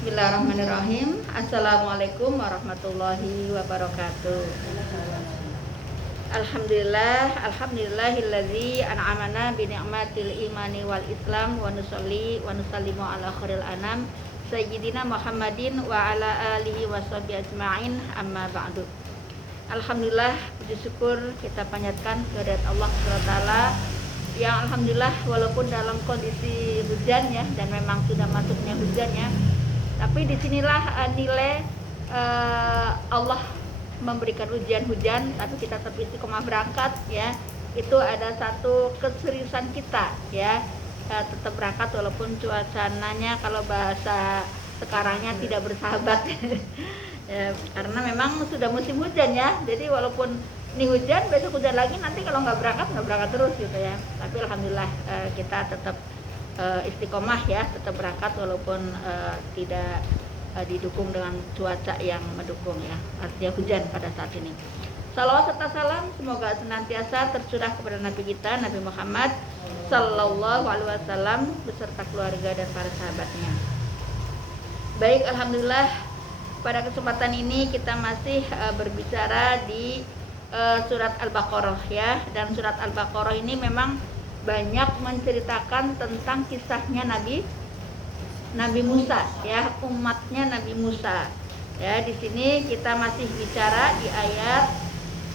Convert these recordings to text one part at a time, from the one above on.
Bismillahirrahmanirrahim. Assalamualaikum warahmatullahi wabarakatuh. Alhamdulillahilladzi an'amana bi ni'matil imani wal islam wa nusalli wa nusallimu ala khairil anam sayyidina Muhammadin wa ala alihi wa sahbihi ajma'in, amma ba'du. Alhamdulillah, puji syukur kita panjatkan kehadirat Allah SWT yang alhamdulillah walaupun dalam kondisi hujan ya, dan memang sudah masuknya hujannya, tapi disinilah nilai Allah memberikan hujan, tapi kita tetap istiqomah berangkat ya. Itu ada satu keseriusan kita ya, tetap berangkat walaupun cuacanya kalau bahasa sekarangnya tidak bersahabat ya, karena memang sudah musim hujan ya. Jadi walaupun ini hujan, besok hujan lagi, nanti kalau nggak berangkat terus gitu ya. Tapi alhamdulillah kita tetap istiqomah ya, tetap berangkat walaupun tidak didukung dengan cuaca yang mendukung ya, artinya hujan pada saat ini. Salawat serta salam semoga senantiasa tercurah kepada Nabi kita, Nabi Muhammad Sallallahu Alaihi Wasallam beserta keluarga dan para sahabatnya. Baik, alhamdulillah pada kesempatan ini kita masih berbicara di surat Al-Baqarah ya, dan surat Al-Baqarah ini memang banyak menceritakan tentang kisahnya Nabi Musa ya, umatnya Nabi Musa ya. Di sini kita masih bicara di ayat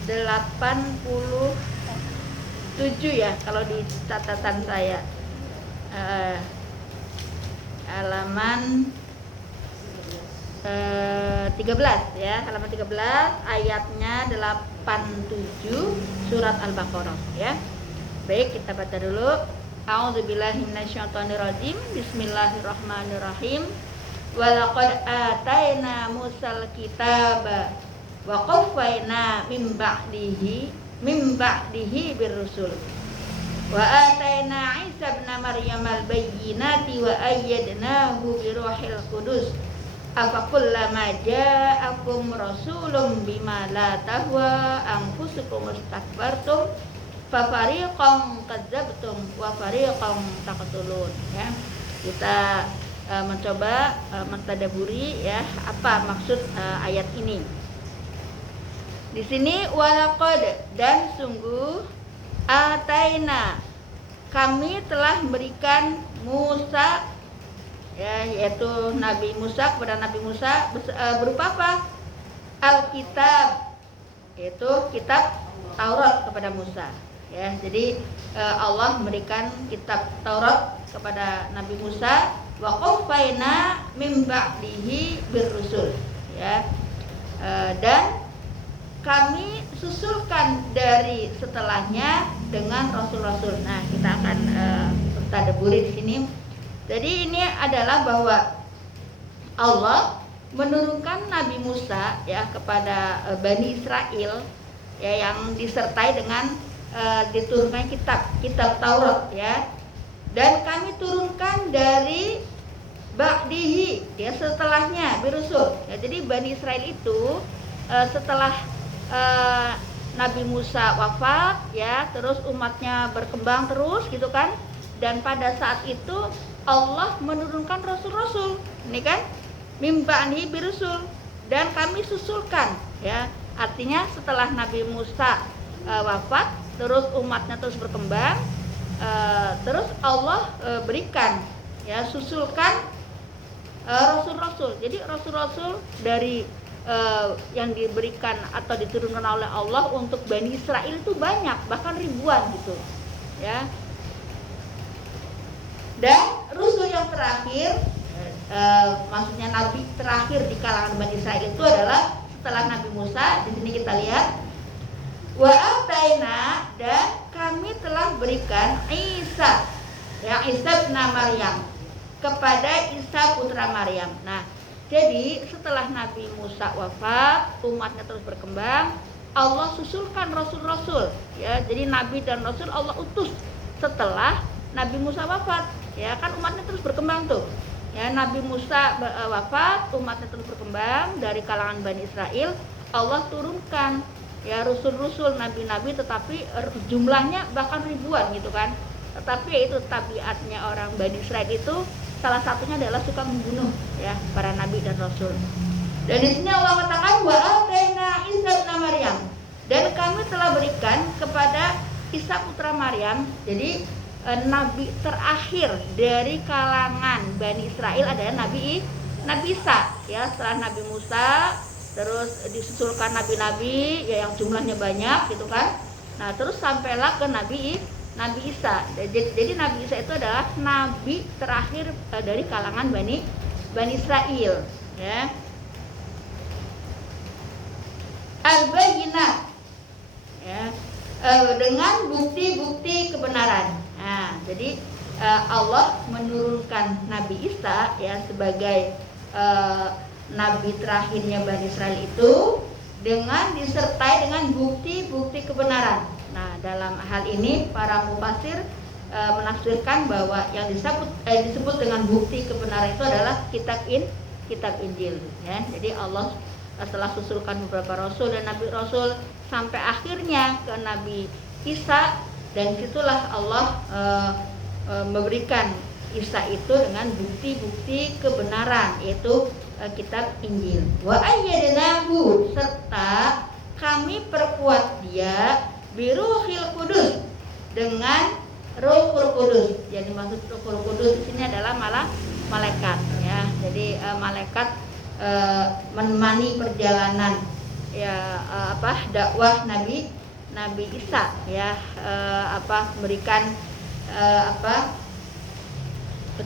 87 ya kalau di catatan saya, halaman 13 ya, halaman 13 ayatnya 87 surat Al-Baqarah ya. Baik, kita baca dulu. A'udzubillahi minasyaitonirrajim. Bismillahirrahmanirrahim. Walaqad ataina Musal kitaba wa qaffayna min ba'dihi birrusul. Wa ataina Isa ibn Maryam al-bayyinati wa ayyadnahu bi ruhil qudus. Afakullama ja'akum rasulun bima la tahwa anfusukum istakbartum fafariqan kadzabtum wa fariqan taqtulun ya. Kita mencoba mentadaburi ya, apa maksud ayat ini. Di sini walaqad, dan sungguh, ataina, kami telah memberikan Musa ya, yaitu Nabi Musa, kepada Nabi Musa berupa apa? Alkitab, yaitu kitab Taurat kepada Musa ya. Jadi Allah memberikan kitab Taurat kepada Nabi Musa, wa qaffayna min ba'dihi birrusul ya, dan kami susulkan dari setelahnya dengan rasul-rasul. Nah, kita akan bertadaburi di sini. Jadi ini adalah bahwa Allah menurunkan Nabi Musa ya kepada Bani Israel ya, yang disertai dengan diturunkan kitab Taurat ya, dan kami turunkan dari ba'dihi ya, setelahnya birusul ya. Jadi Bani Israel itu setelah Nabi Musa wafat ya, terus umatnya berkembang terus gitu kan, dan pada saat itu Allah menurunkan rasul-rasul ini kan, mimba'i birusul, dan kami susulkan ya. Artinya setelah Nabi Musa wafat, terus umatnya terus berkembang, terus Allah berikan ya, susulkan rasul-rasul. Jadi rasul-rasul dari yang diberikan atau diturunkan oleh Allah untuk Bani Israel itu banyak, bahkan ribuan gitu ya. Dan rasul yang terakhir, maksudnya nabi terakhir di kalangan Bani Israel itu adalah setelah Nabi Musa. Di sini kita lihat, wa ataina, dan kami telah berikan Isa ya, Isa bin Maryam, kepada Isa putra Maryam. Nah, jadi setelah Nabi Musa wafat, umatnya terus berkembang, Allah susulkan rasul-rasul ya. Jadi nabi dan rasul Allah utus setelah Nabi Musa wafat ya, kan umatnya terus berkembang tuh ya. Nabi Musa wafat, umatnya terus berkembang dari kalangan Bani Israel. Allah turunkan ya rasul-rasul, nabi-nabi, tetapi jumlahnya bahkan ribuan gitu kan. Tetapi itu tabiatnya orang Bani Israel itu salah satunya adalah suka membunuh ya para nabi dan rasul. Dan di sini Allah katakan wa ataina Isa ibn Maryam, dan kami telah berikan kepada Isa putra Maryam. Jadi nabi terakhir dari kalangan Bani Israel adalah Nabi Isa ya, setelah Nabi Musa terus disusulkan nabi-nabi ya yang jumlahnya banyak gitu kan. Nah, terus sampailah ke Nabi Isa. Jadi Nabi Isa itu adalah nabi terakhir dari kalangan Bani Israel ya. Al-Bayyinat ya, dengan bukti-bukti kebenaran. Nah, jadi Allah menurunkan Nabi Isa ya sebagai nabi terakhirnya Bani Israel itu dengan disertai dengan bukti-bukti kebenaran. Nah, dalam hal ini para mufassir menafsirkan bahwa yang disebut dengan bukti kebenaran itu adalah kitab Injil ya. Jadi Allah setelah susulkan beberapa rasul dan nabi rasul sampai akhirnya ke Nabi Isa, dan situlah Allah memberikan Isa itu dengan bukti-bukti kebenaran, yaitu kitab Injil. Wa ayyadnahu, serta kami perkuat dia biruhil kudus, dengan Ruhul Kudus. Jadi maksud Ruhul Kudus di sini adalah malah malaikat ya. Jadi malaikat menemani perjalanan ya dakwah Nabi Isa ya, memberikan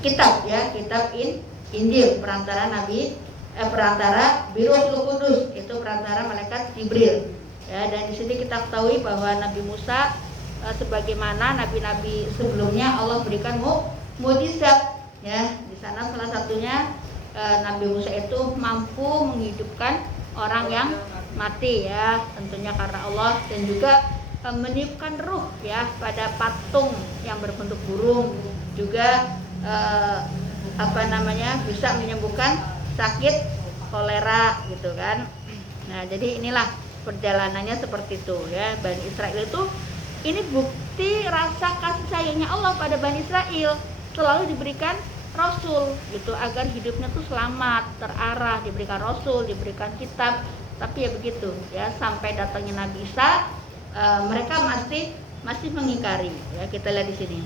kitab ya, kitab Injil perantara Biruhul Kudus, itu perantara malaikat Jibril ya. Dan di sini kita ketahui bahwa Nabi Musa sebagaimana nabi-nabi sebelumnya Allah berikan mukjizat ya. Di sana salah satunya Nabi Musa itu mampu menghidupkan orang yang mati ya, tentunya karena Allah, dan juga meniupkan ruh ya pada patung yang berbentuk burung, juga bisa menyembuhkan sakit kolera gitu kan. Nah, jadi inilah perjalanannya seperti itu ya. Bani Israel itu ini bukti rasa kasih sayangnya Allah pada Bani Israel, selalu diberikan rasul gitu agar hidupnya tuh selamat, terarah, diberikan rasul, diberikan kitab. Tapi ya begitu ya, sampai datangnya Nabi Isa mereka masih mengingkari ya. Kita lihat di sini.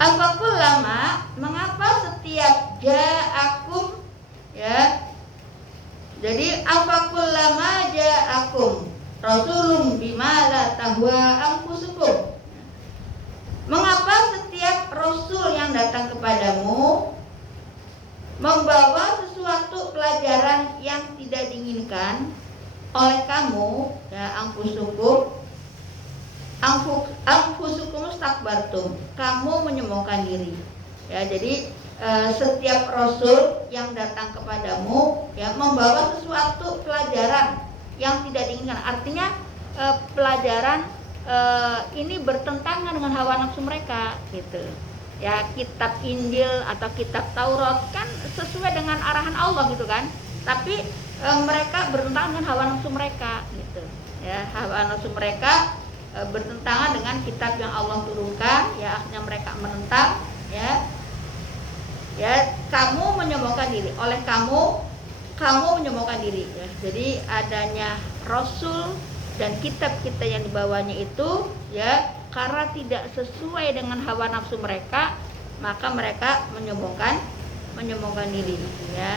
Apapun lama, mengapa setiap ja'akum ya. Jadi apapun lama ja'akum rasulun bima la tahwa anfusukum. Mengapa setiap rasul yang datang kepadamu membawa sesuatu pelajaran yang tidak diinginkan oleh kamu ya, anfusukum mustakbartum, kamu menyombongkan diri ya. Jadi setiap rasul yang datang kepadamu ya membawa sesuatu pelajaran yang tidak diinginkan, artinya pelajaran ini bertentangan dengan hawa nafsu mereka gitu ya. Kitab Injil atau kitab Taurat kan sesuai dengan arahan Allah gitu kan, tapi mereka bertentangan dengan hawa nafsu mereka gitu ya. Hawa nafsu mereka bertentangan dengan kitab yang Allah turunkan ya, akhirnya mereka menentang ya. Kamu menyombongkan diri, oleh kamu menyombongkan diri ya. Jadi adanya rasul dan kitab kita yang dibawanya itu ya, karena tidak sesuai dengan hawa nafsu mereka, maka mereka menyombongkan diri ya.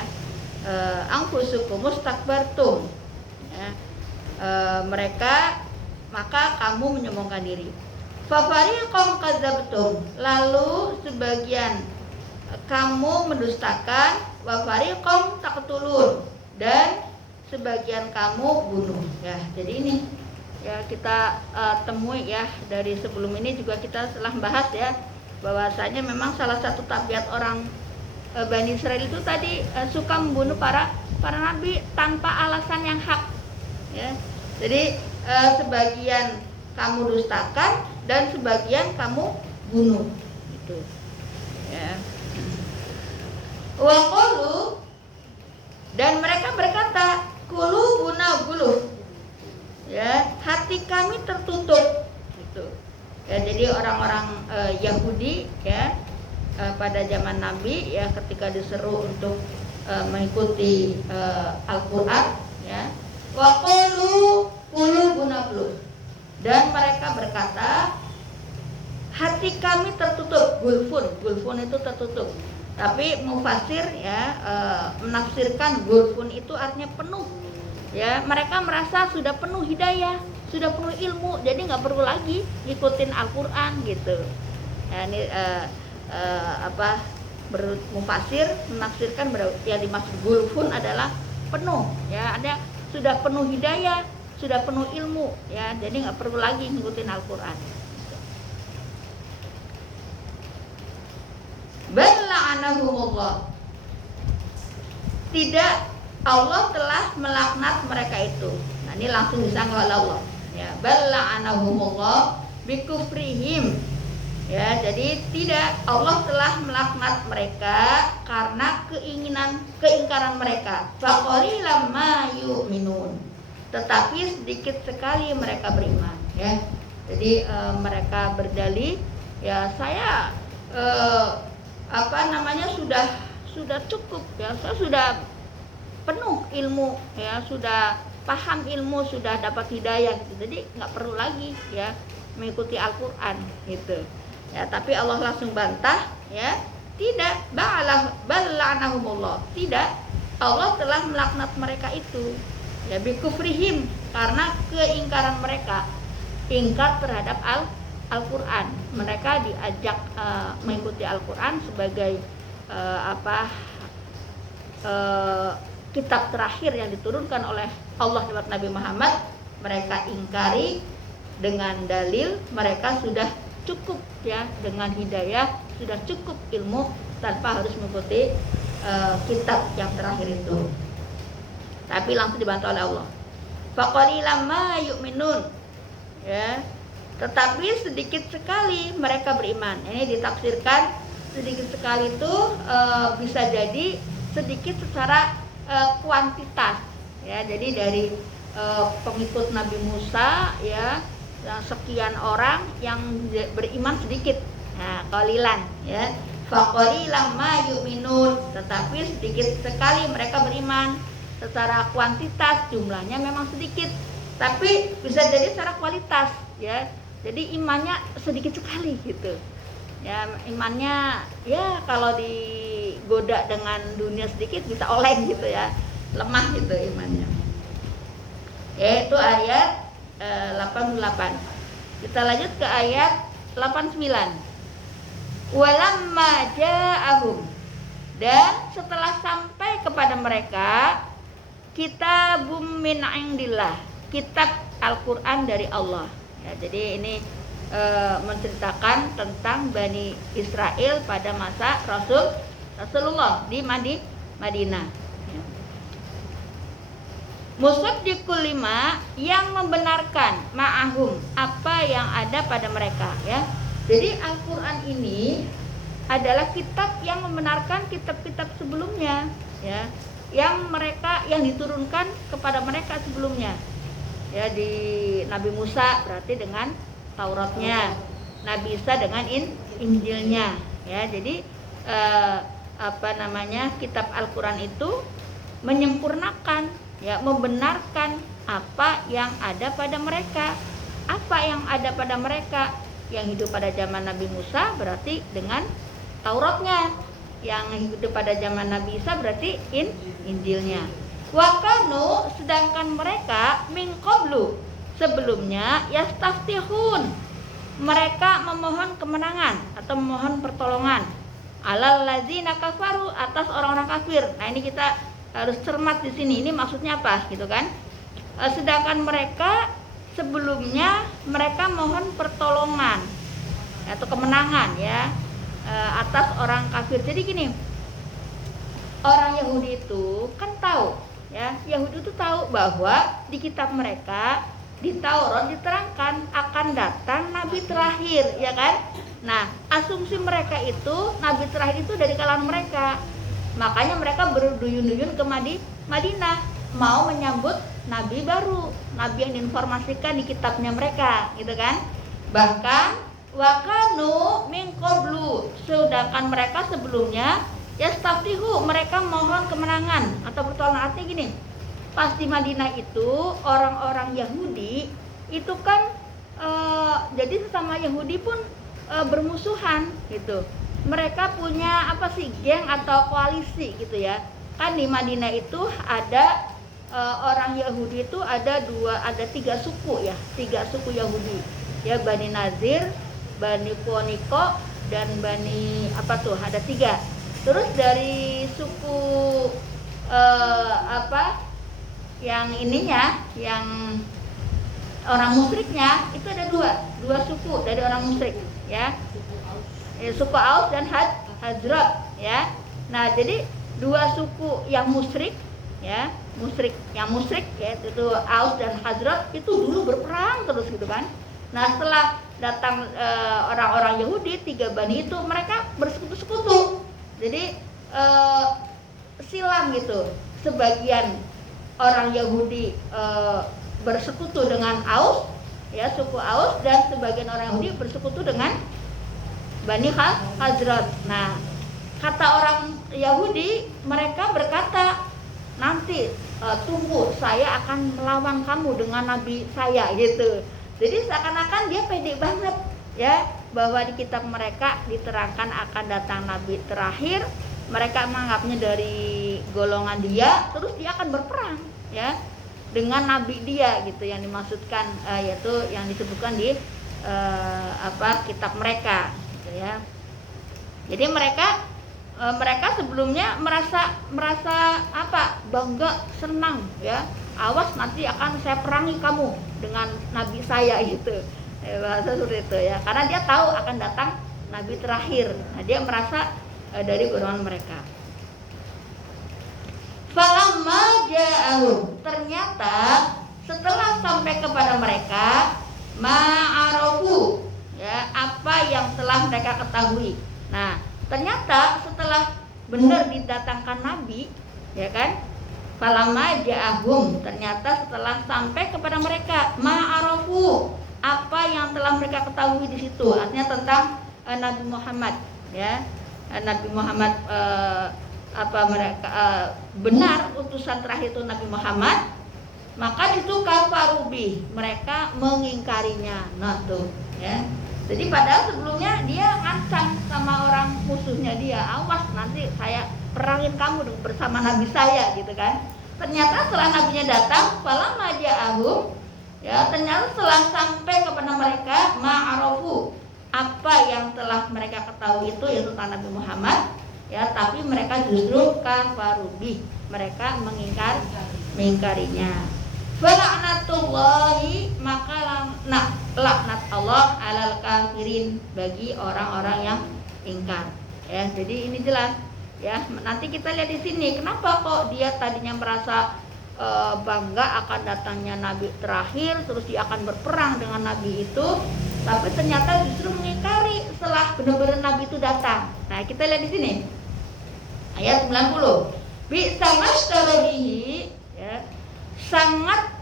Anfusukum mustakbartum ya. Mereka, maka kamu menyombongkan diri. Fafariqum kadzabtum, lalu sebagian kamu mendustakan, wa fariqum taqtulun, dan sebagian kamu bunuh ya. Jadi ini ya kita temui ya, dari sebelum ini juga kita telah bahas ya, bahwasanya memang salah satu tabiat orang Bani Israel itu tadi suka membunuh para nabi tanpa alasan yang hak ya. Jadi sebagian kamu dustakan dan sebagian kamu bunuh gitu ya. Wa qalu, dan mereka berkata, qulubuna guluh ya, hati kami tertutup gitu ya. Jadi orang-orang Yahudi ya, pada zaman Nabi ya, ketika diseru untuk mengikuti Al-Qur'an ya. Wa qalu qulubuna gulf. Dan mereka berkata, hati kami tertutup. Gulfun itu tertutup. Tapi mufasir ya menafsirkan gulfun itu artinya penuh. Ya, mereka merasa sudah penuh hidayah, sudah penuh ilmu, jadi nggak perlu lagi ngikutin Al-Qur'an gitu. Ya, ini mufasir menafsirkan yang dimaksud gulfun adalah penuh. Ya, ada sudah penuh hidayah, sudah penuh ilmu. Ya, jadi nggak perlu lagi ngikutin Al-Qur'an. Bal la'anahumullah. Tidak, Allah telah melaknat mereka itu. Nah, ini langsung disangka oleh Allah. Ya, bal la'anahumullah bikufrihim. Ya, jadi tidak, Allah telah melaknat mereka karena keingkaran mereka. Faqalilam ma yu'minun. Tetapi sedikit sekali mereka beriman, ya. Jadi mereka berdalih, ya saya sudah cukup ya, saya sudah penuh ilmu ya, sudah paham ilmu, sudah dapat hidayah gitu. Jadi nggak perlu lagi ya mengikuti Al-Qur'an gitu. Ya, tapi Allah langsung bantah ya, tidak, bala'anahumullah. Tidak, Allah telah melaknat mereka itu. Ya, bikufrihim, karena keingkaran mereka, ingkar terhadap Al-Qur'an. Mereka diajak mengikuti Al-Qur'an sebagai kitab terakhir yang diturunkan oleh Allah lewat Nabi Muhammad. Mereka ingkari dengan dalil mereka sudah cukup ya dengan hidayah, sudah cukup ilmu tanpa harus mengikuti kitab yang terakhir itu. Tapi langsung dibantu oleh Allah. Faqalilam ma yu'minun. Ya. Tetapi sedikit sekali mereka beriman. Ini ditafsirkan sedikit sekali itu bisa jadi sedikit secara kuantitas. Ya, jadi dari pengikut Nabi Musa ya, sekian orang yang beriman sedikit. Nah, qalilan ya. Faqalilam ma yu'minun. Tetapi sedikit sekali mereka beriman. Secara kuantitas jumlahnya memang sedikit, tapi bisa jadi secara kualitas ya. Jadi imannya sedikit sekali gitu. Ya, imannya ya kalau digoda dengan dunia sedikit bisa oleng gitu ya. Lemah gitu imannya. Yaitu ayat 88. Kita lanjut ke ayat 89. Walamma ja'ahum. Dan setelah sampai kepada mereka kitabum min indillah, kitab Al-Qur'an dari Allah. Ya, jadi ini menceritakan tentang Bani Israel pada masa Rasulullah di Madinah. Ya. Musaddiqul lima, yang membenarkan ma'ahum, apa yang ada pada mereka ya. Jadi Al-Qur'an ini adalah kitab yang membenarkan kitab-kitab sebelumnya ya, yang diturunkan kepada mereka sebelumnya. Ya, di Nabi Musa berarti dengan Tauratnya, Nabi Isa dengan Injilnya. Ya, jadi kitab Al-Qur'an itu menyempurnakan, ya, membenarkan apa yang ada pada mereka. Apa yang ada pada mereka yang hidup pada zaman Nabi Musa berarti dengan Tauratnya, yang hidup pada zaman Nabi Isa berarti Injilnya. Wakanu, sedangkan mereka min qablu, sebelumnya yastaftihun, mereka memohon kemenangan atau memohon pertolongan alal ladzina kafaru, atas orang-orang kafir. Nah, ini kita harus cermat di sini. Ini maksudnya apa gitu kan? Sedangkan mereka sebelumnya mereka mohon pertolongan atau kemenangan ya atas orang kafir. Jadi gini, orang Yahudi itu kan tahu ya, Yahudi itu tahu bahwa di kitab mereka, di Taurat diterangkan akan datang nabi terakhir, ya kan? Nah, asumsi mereka itu nabi terakhir itu dari kalangan mereka. Makanya mereka berduyun-duyun ke Madinah, mau menyambut nabi baru, nabi yang diinformasikan di kitabnya mereka, gitu kan? Bahkan Wa kanu min qablu, sedangkan mereka sebelumnya yastaftihu, mereka mohon kemenangan atau pertolongan. Artinya gini, pas di Madinah itu orang-orang Yahudi itu kan jadi sesama Yahudi pun bermusuhan gitu. Mereka punya apa sih, geng atau koalisi gitu ya. Kan di Madinah itu ada orang Yahudi itu ada tiga suku ya, tiga suku Yahudi ya, Bani Nazir, Bani Qoniko, dan Bani apa tuh, ada tiga. Terus dari suku yang ininya, yang orang musyriknya itu ada dua suku dari orang musyrik ya, suku Aus dan Hazrat ya. Nah jadi dua suku yang musyrik ya, yang musyrik ya, itu Aus dan Hazrat itu dulu berperang terus gitu kan. Nah setelah datang orang-orang Yahudi, tiga bani itu, mereka bersekutu-sekutu. Jadi silang gitu, sebagian orang Yahudi bersekutu dengan Aus ya, suku Aus, dan sebagian orang Yahudi bersekutu dengan Bani Hazrat. Nah kata orang Yahudi, mereka berkata, nanti tunggu, saya akan melawan kamu dengan nabi saya gitu. Jadi seakan-akan dia pede banget ya, bahwa di kitab mereka diterangkan akan datang nabi terakhir. Mereka menganggapnya dari golongan dia, terus dia akan berperang ya dengan nabi dia gitu, yang dimaksudkan yaitu yang disebutkan di kitab mereka gitu ya. Jadi mereka sebelumnya merasa bangga, senang ya, awas nanti akan saya perangi kamu dengan nabi saya gitu, bahasa seperti itu ya, karena dia tahu akan datang nabi terakhir. Nah dia merasa dari golongan mereka. Falamma ja'ahum, ternyata setelah sampai kepada mereka, ma'arofu ya, apa yang telah mereka ketahui. Nah ternyata setelah benar didatangkan nabi ya kan, falamma ja'ahum, ternyata setelah sampai kepada mereka, ma'arofu, apa yang telah mereka ketahui di situ, artinya tentang Nabi Muhammad ya, Nabi Muhammad benar utusan terakhir itu Nabi Muhammad, maka itu kafarubi, mereka mengingkarinya. Nah tuh ya, jadi padahal sebelumnya dia ngancam sama orang musuhnya dia, awas nanti saya perangin kamu bersama nabi saya gitu kan. Ternyata setelah nabinya datang, falamma ja'ahum ya, ternyata setelah sampai kepada mereka, ma'arofu, apa yang telah mereka ketahui itu yaitu tentang Nabi Muhammad ya, tapi mereka justru kafarubi, mereka mengingkarinya. Fala'natullahi, maka laknat Allah alal kafirin, bagi orang-orang yang ingkar ya. Jadi ini jelas ya, nanti kita lihat di sini kenapa kok dia tadinya merasa bangga akan datangnya nabi terakhir, terus dia akan berperang dengan nabi itu, tapi ternyata justru mengingkari setelah benar-benar nabi itu datang. Nah kita lihat di sini ayat 90, bi samashtarabihi ya, sangat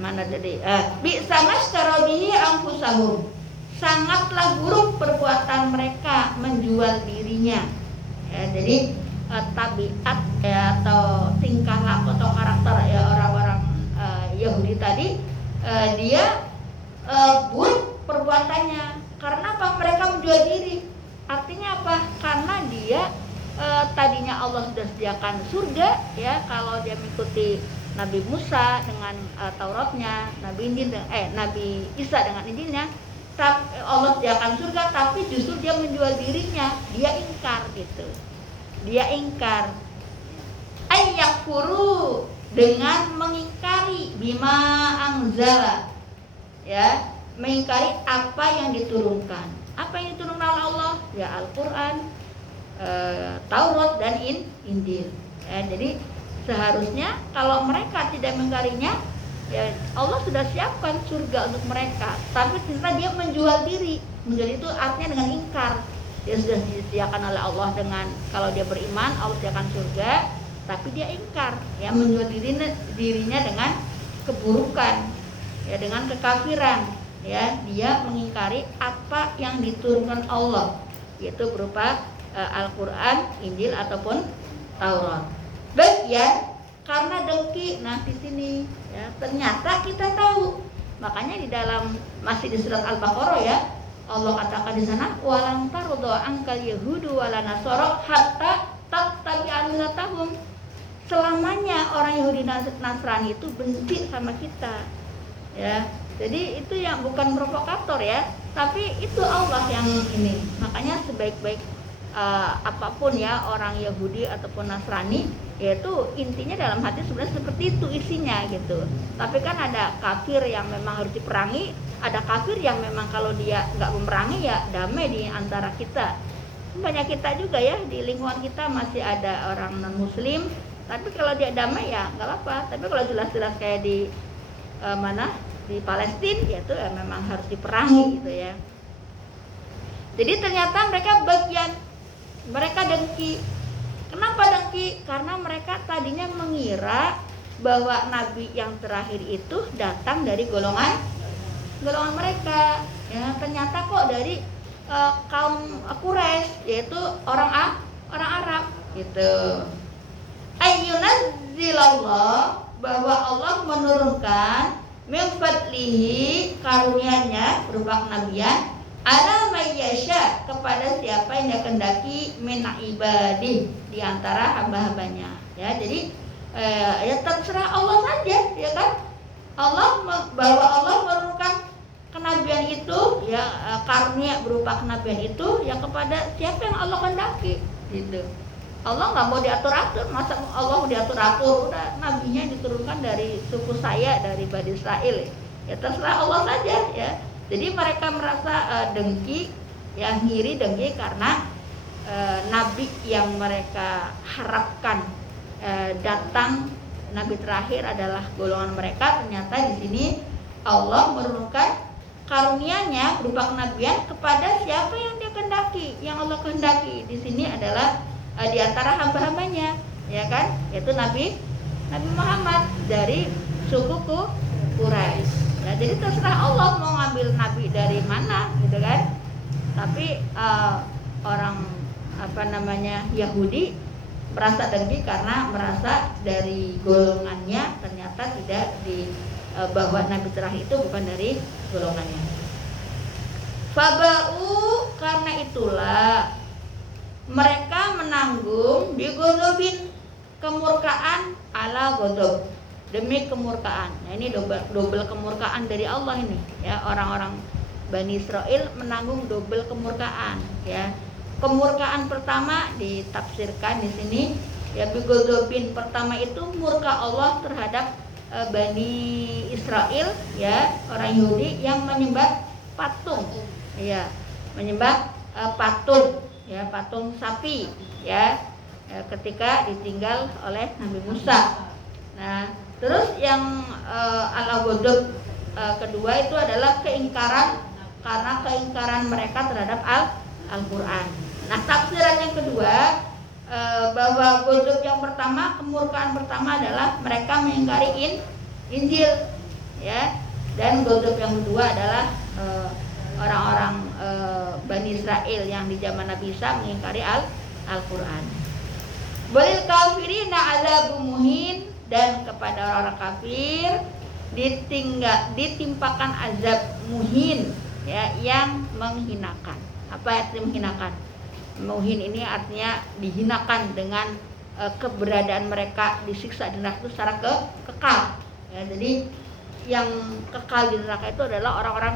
mana tadi? Bi samashtarabihi anfusahum, sangatlah buruk perbuatan mereka menjual dirinya ya. Jadi tabiat ya, atau tingkah laku atau karakter ya orang-orang Yahudi tadi, dia buruk perbuatannya. Karena apa? Mereka menjual diri. Artinya apa? Karena dia tadinya Allah sudah sediakan surga ya, kalau dia mengikuti Nabi Musa dengan Tauratnya, Nabi Isa dengan Injilnya, Allah sediakan surga, tapi justru dia menjual dirinya, dia ingkar gitu. Dia ingkar, ayyakfuru, dengan mengingkari bima anzala ya, mengingkari apa yang diturunkan. Apa yang diturunkan oleh Allah? Ya Al-Quran, Taurat dan Injil ya. Jadi seharusnya kalau mereka tidak mengingkarinya ya, Allah sudah siapkan surga untuk mereka, tapi ternyata dia menjual diri. Menjual itu artinya dengan ingkar. Dia sudah disediakan oleh Allah dengan, kalau dia beriman Allah sediakan surga, tapi dia ingkar ya, menjual dirinya dengan keburukan ya, dengan kekafiran. ya, dia mengingkari apa yang diturunkan Allah, yaitu berupa Al-Qur'an, Injil ataupun Taurat. Bagian karena dengki. Nah, di sini ya, ternyata kita tahu. Makanya di dalam masih di surat Al-Baqarah ya, Allah katakan di sana, walang tarudhu ankal yahudu wala nasara hatta tattabi'a millatahum. Selamanya orang Yahudi Nasrani itu benci sama kita. Ya. Jadi itu yang bukan provokator ya, tapi itu Allah yang ini. Makanya sebaik-baik apapun ya orang Yahudi ataupun Nasrani, yaitu intinya dalam hati sebenarnya seperti itu isinya gitu. Tapi kan ada kafir yang memang harus diperangi, ada kafir yang memang kalau dia nggak memerangi ya damai di antara kita. Banyak kita juga ya di lingkungan kita masih ada orang non Muslim, tapi kalau dia damai ya nggak apa-apa. Tapi kalau jelas-jelas kayak di di Palestina, yaitu ya memang harus diperangi gitu ya. Jadi ternyata mereka dengki. Kenapa dengki? Karena mereka tadinya mengira bahwa nabi yang terakhir itu datang dari golongan mereka. Ya, ternyata kok dari kaum Quraisy, yaitu orang Arab gitu. Ayyunazzilallah, bahwa Allah menurunkan min fadlihi, karunia-Nya berupa kenabian, ala mayyasha, kepada siapa yang dia kehendaki, min ibadih, di antara hamba-hambanya. Ya, jadi ya terserah Allah saja, ya kan? Bahwa Allah menurunkan kenabian itu, ya karunia berupa kenabian itu, ya kepada siapa yang Allah kehendaki, gitu. Allah nggak mau diatur-atur, masa Allah mau diatur-atur? Udah, nabinya diturunkan dari suku saya, dari Bani Israel. Ya terserah Allah saja ya. Jadi mereka merasa dengki, ya ngiri, dengki karena nabi yang mereka harapkan datang, nabi terakhir adalah golongan mereka. Ternyata di sini Allah menurunkan karunia-Nya berupa kenabian kepada siapa yang dia kehendaki. Yang Allah kehendaki di sini adalah di antara hamba-hambanya, ya kan? Yaitu Nabi Muhammad dari suku Quraisy. Ya, jadi terserah Allah mau ngambil nabi dari mana, gitu kan? Tapi orang Yahudi merasa dengki karena merasa dari golongannya ternyata tidak bahwa nabi terakhir itu bukan dari golongannya. Faba'u, karena itulah mereka menanggung di ghadabin, kemurkaan ala ghadab, demi kemurkaan. Nah, ini double kemurkaan dari Allah ini ya. Orang-orang Bani Israel menanggung double kemurkaan ya. Kemurkaan pertama ditafsirkan di sini ya, bi ghadabin, pertama itu murka Allah terhadap Bani Israel ya, orang Yahudi yang menyembah patung ya, menyembah patung ya, patung sapi ya, ketika ditinggal oleh Nabi Musa. Nah, terus yang al-ghadab kedua itu adalah keingkaran, karena keingkaran mereka terhadap Al-Qur'an. Nah, tafsiran yang kedua bahwa ghadab yang pertama, kemurkaan pertama adalah mereka mengingkari Injil ya, dan ghadab yang kedua adalah orang-orang Bani Israel yang di zaman Nabi Isa mengingkari Al-Qur'an. Walil kafirina azabun muhin, dan kepada orang-orang kafir ditimpakan azab muhin ya, yang menghinakan. Apa arti menghinakan? Muhin ini artinya dihinakan dengan keberadaan mereka disiksa di neraka secara kekal ya. Jadi yang kekal di neraka itu adalah orang-orang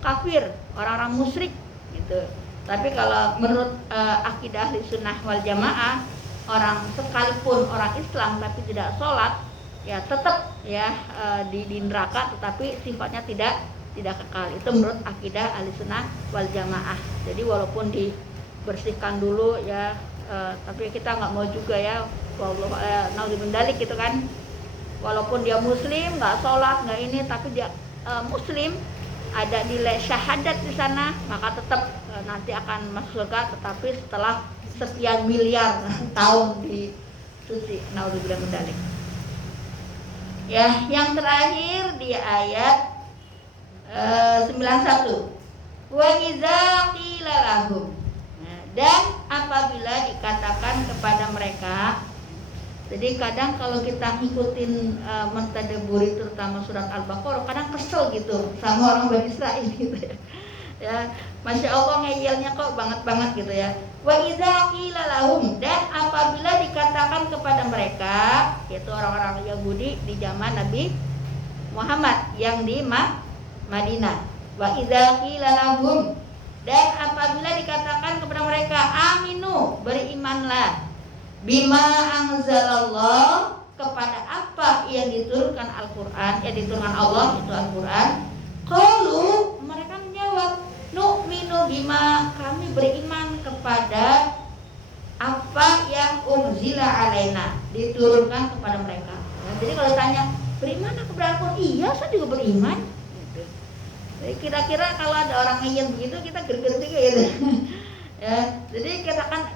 kafir, orang-orang musyrik gitu. Tapi kalau menurut akidah Ahli Sunnah wal Jamaah, orang sekalipun orang Islam tapi tidak sholat ya tetap ya di neraka, tetapi sifatnya tidak kekal. Itu menurut akidah Ahli Sunnah wal Jamaah. Jadi walaupun dibersihkan dulu ya, tapi kita nggak mau juga ya, naudzubillah gitu kan. Walaupun dia muslim, nggak sholat, nggak ini, tapi dia muslim, ada nilai syahadat di sana, maka tetap nanti akan masuk surga, tetapi setelah sekian miliar tahun di suci. Naudzubillah min dzalik. Ya, yang terakhir di ayat 91. Wa idza qila lahum. Dan apabila dikatakan kepada mereka, jadi kadang kalau kita ngikutin mentadaburi terutama surat Al-Baqarah, kadang kesel gitu sama orang Bani Israil gitu ya. Ya, Masya Allah ngeyelnya kok banget gitu ya. Wa idza qila lahum, dan apabila dikatakan kepada mereka, yaitu orang-orang Yahudi di zaman Nabi Muhammad yang di Madinah. Wa idza qila lahum, dan apabila dikatakan kepada mereka, aminu, berimanlah, bima anzalallah, kepada apa yang diturunkan Al-Qur'an, yang diturunkan Allah itu Al-Qur'an. Qalu, mereka menjawab, nu'minu bima, kami beriman kepada apa yang unzila alaina, diturunkan kepada mereka. Nah, jadi kalau tanya beriman kepada Al-Qur'an, iya saya juga beriman gitu. Jadi kira-kira kalau ada orang ngeyel begitu kita gerget juga gitu. Ya, jadi katakan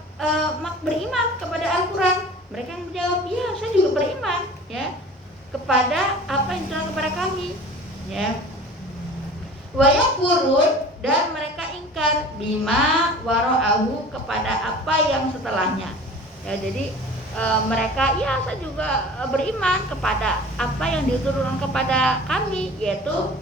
beriman kepada Al-Quran. Mereka yang menjawab, ya saya juga beriman ya kepada apa yang telah kepada kami ya. Wa yakfurun, dan mereka ingkar bima wara'ahu, kepada apa yang setelahnya ya. Jadi mereka, ya saya juga beriman kepada apa yang diturunkan kepada kami, yaitu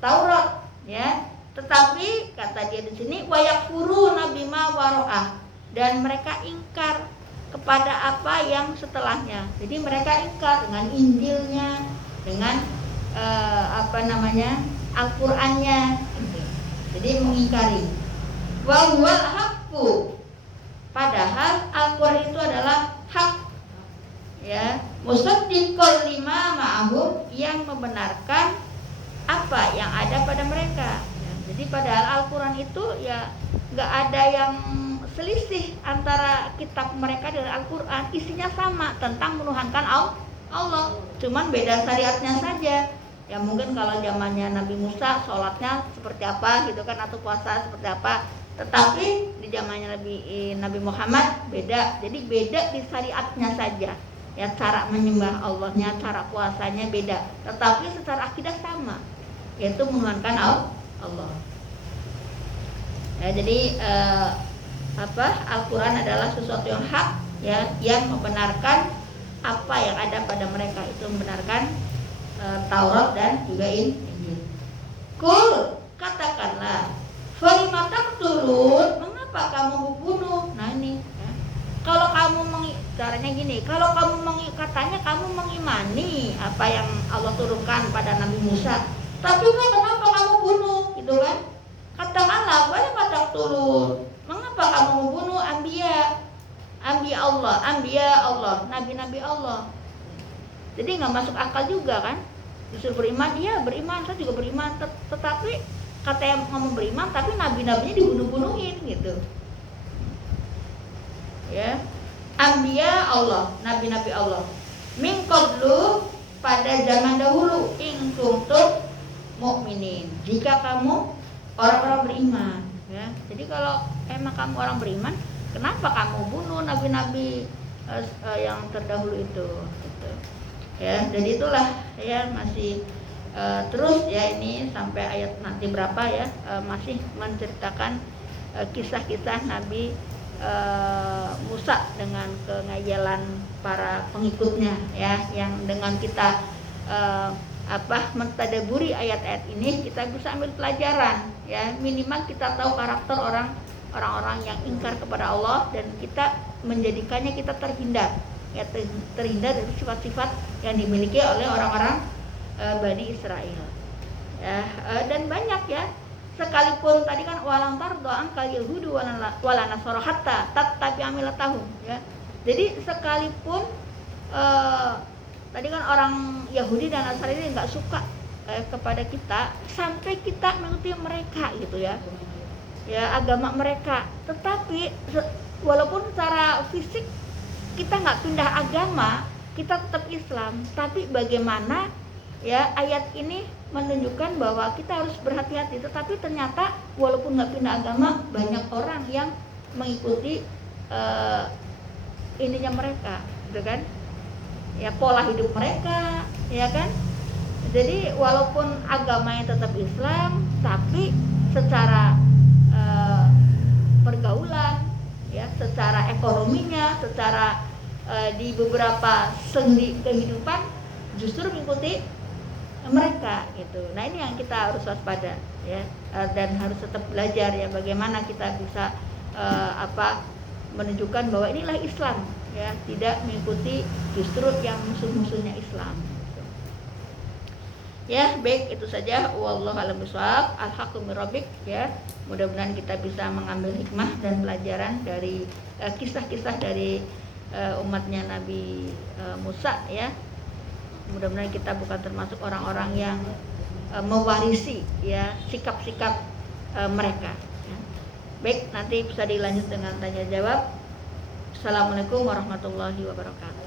Taurat ya. Tetapi kata dia di sini, wa yakfuruna bima wara'ah, dan mereka ingkar kepada apa yang setelahnya. Jadi mereka ingkar dengan Injilnya, dengan Al-Qur'annya gitu. Jadi mengingkari. Wa huwal haqqu, padahal Al-Qur'an itu adalah hak ya. Musaddiqul lima ma'ahum, yang membenarkan apa yang ada pada mereka. Jadi padahal Al-Quran itu ya nggak ada yang selisih antara kitab mereka dengan Al-Quran, isinya sama tentang menuhankan Allah, cuman beda syariatnya saja. Ya mungkin kalau zamannya Nabi Musa sholatnya seperti apa gitu kan, atau puasa seperti apa. Tetapi di zamannya Nabi Muhammad beda, jadi beda di syariatnya saja. Ya cara menyembah Allahnya, cara puasanya beda, tetapi secara akidah sama, yaitu menuhankan Allah. Ya, jadi Al-Quran adalah sesuatu yang hak ya, yang membenarkan apa yang ada pada mereka, itu membenarkan Taurat dan juga Injil. Kul, katakanlah, falima taqtulun, mengapa kamu membunuh? Nah ini ya. Kalau kamu caranya gini, kalau kamu katanya kamu mengimani apa yang Allah turunkan pada Nabi Musa, tapi kenapa kamu bunuh gitu kan? Katakanlah, falima taqtulun, mengapa kamu membunuh anbiya Allah, nabi-nabi Allah. Jadi nggak masuk akal juga kan? Disuruh beriman, iya beriman, saya juga beriman, tetapi kata yang ngomong beriman, tapi nabi-nabinya dibunuh-bunuhin gitu. Ya, anbiya Allah, nabi-nabi Allah. Min qablu, pada zaman dahulu, in kuntum mukminin, jika kamu orang-orang beriman. Ya, jadi kalau emang kamu orang beriman, kenapa kamu bunuh nabi-nabi yang terdahulu itu? Gitu. Ya, jadi itulah ya, masih terus ya ini sampai ayat nanti berapa ya, masih menceritakan kisah-kisah Nabi Musa dengan kengayalan para pengikutnya ya, yang dengan kita mentadaburi ayat-ayat ini kita bisa ambil pelajaran ya, minimal kita tahu karakter orang-orang yang ingkar kepada Allah, dan kita menjadikannya kita terhindar ya, terhindar dari sifat-sifat yang dimiliki oleh orang-orang Bani Israel ya. Dan banyak ya, sekalipun tadi kan walantar doang kal yahudu wala nasara hatta tattabi'a millatahum ya. Jadi sekalipun tadi kan orang Yahudi dan Nasrani ini nggak suka kepada kita sampai kita mengikuti mereka gitu ya, ya agama mereka. Tetapi walaupun secara fisik kita nggak pindah agama, kita tetap Islam. Tapi bagaimana ya ayat ini menunjukkan bahwa kita harus berhati-hati. Tetapi ternyata walaupun nggak pindah agama, banyak orang yang mengikuti ininya mereka, gitu kan? Ya pola hidup mereka, ya kan? Jadi walaupun agamanya tetap Islam, tapi secara pergaulan, ya, secara ekonominya, secara di beberapa sendi kehidupan justru mengikuti mereka gitu. Nah ini yang kita harus waspada, ya, dan harus tetap belajar ya bagaimana kita bisa menunjukkan bahwa inilah Islam, ya, tidak mengikuti justru yang musuh-musuhnya Islam. Ya, baik, itu saja. Wallahu a'lam bishawab. Al-haqqu mir rabbik, ya. Mudah-mudahan kita bisa mengambil hikmah dan pelajaran dari kisah-kisah dari umatnya Nabi Musa, ya. Mudah-mudahan kita bukan termasuk orang-orang yang mewarisi, ya, sikap-sikap mereka, ya. Baik, nanti bisa dilanjut dengan tanya jawab. Assalamualaikum warahmatullahi wabarakatuh.